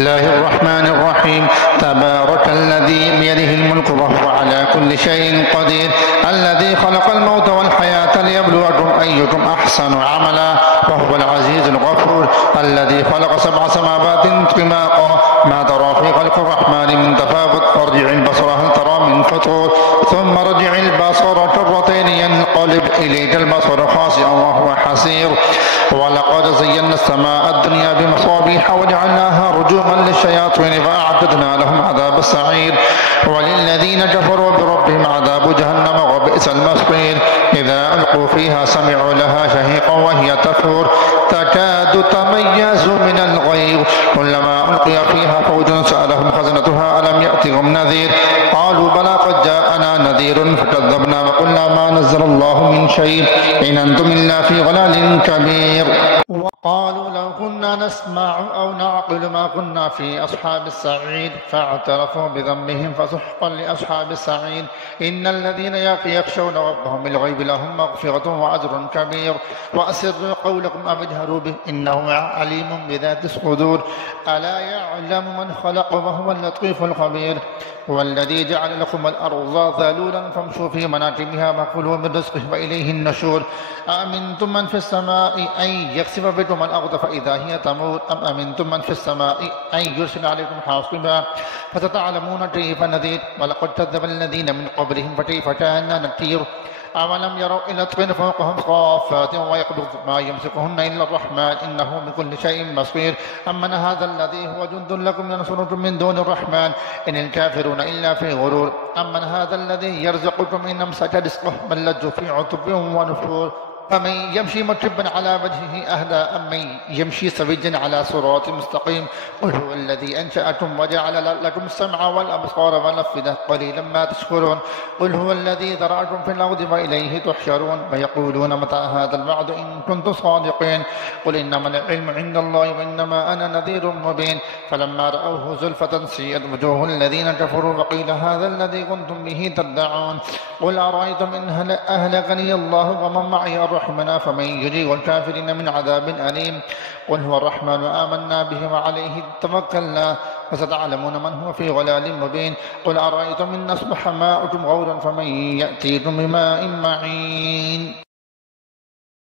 الله الرحمن الرحيم تبارك الذي بيده الملك وهو على كل شيء قدير الذي خلق الموت والحياة ليبلوكم أيكم أحسن عملا وهو العزيز الغفور الذي خلق 7 سماوات طباقا ما ترى في خلق الرحمن من تفاوت فارجع البصر هل ترى من فطور ثم رجع البصر كرتين ينقلب إليك البصر خاسئا وهو حسير ولقد زينا السماء الدنيا بمصابيح وجعلناها رجوما للشياطين فأعتدنا لهم عذاب السعير وللذين كفروا بربهم عذاب جهنم وبئس المصير إذا ألقوا فيها سمعوا لها شهيقا وهي تفور تكاد تميز من الغيظ كلما ألقي فيها فوج سألهم خزنتها ألم يأتكم نذير قالوا بلى قد جاءنا نذير فكذبنا وقلنا ما نزل الله من شيء إن أنتم إلا في ضلال كبير وقالوا لو كنا نسمع أو نعقل ما كنا في أصحاب السعير فاعترفوا بذنبهم فسحقا لأصحاب السعير إن الذين يخشون ربهم بالغيب لهم مغفرة وأجر كبير وأسروا قولكم أو اجهروا به إنه عليم بذات الصدور ألا يعلم من خلق وهو اللطيف الخبير والذي جعل لكم الأرض ذلولا فامشوا في مناكبها وكلوا من رزقه وإليه النشور أأمنتم من في السماء أن يخسف بكم الأرض فإذا هي تمور أم أمنتم من في السماء أن يرسل عليكم حاصبا فستعلمون كيف نذير ولقد كذب الذين من قبلهم فكيف كان نكير أولم يروا إلى الطير فوقهم صافات ويقبض ما يمسكهن إلا الرحمن إنه بكل شيء بصير أمن هذا الذي هو جند لكم ينصركم من دون الرحمن إن الكافرون إلا في غرور أمن هذا الذي يرزقكم إن أمسك رزقه بل لجوا في عتب ونفور فمن يمشي مكبا على وجهه أهدى أم من يمشي سويا على صراط مستقيم قل هو الذي أنشأكم وجعل لكم السمع والأبصار والأفئدة قليلا ما تشكرون قل هو الذي ذرأكم في الأرض وإليه تحشرون ويقولون متى هذا الوعد إن كنتم صادقين قل إنما العلم عند الله وإنما أنا نذير مبين فلما رأوه زلفة سيئت وجوه الذين كفروا وقيل هذا الذي كنتم به تدعون قل أرأيتم إن أهلكني الله ومن معي الرحمن فمن يجير الكافرين من عذاب أليم قل هو الرحمن آمنا به وعليه توكلنا فستعلمون من هو في ضلال مبين قل أرأيتم إن أصبح ماؤكم غورا فمن يأتيكم بماء معين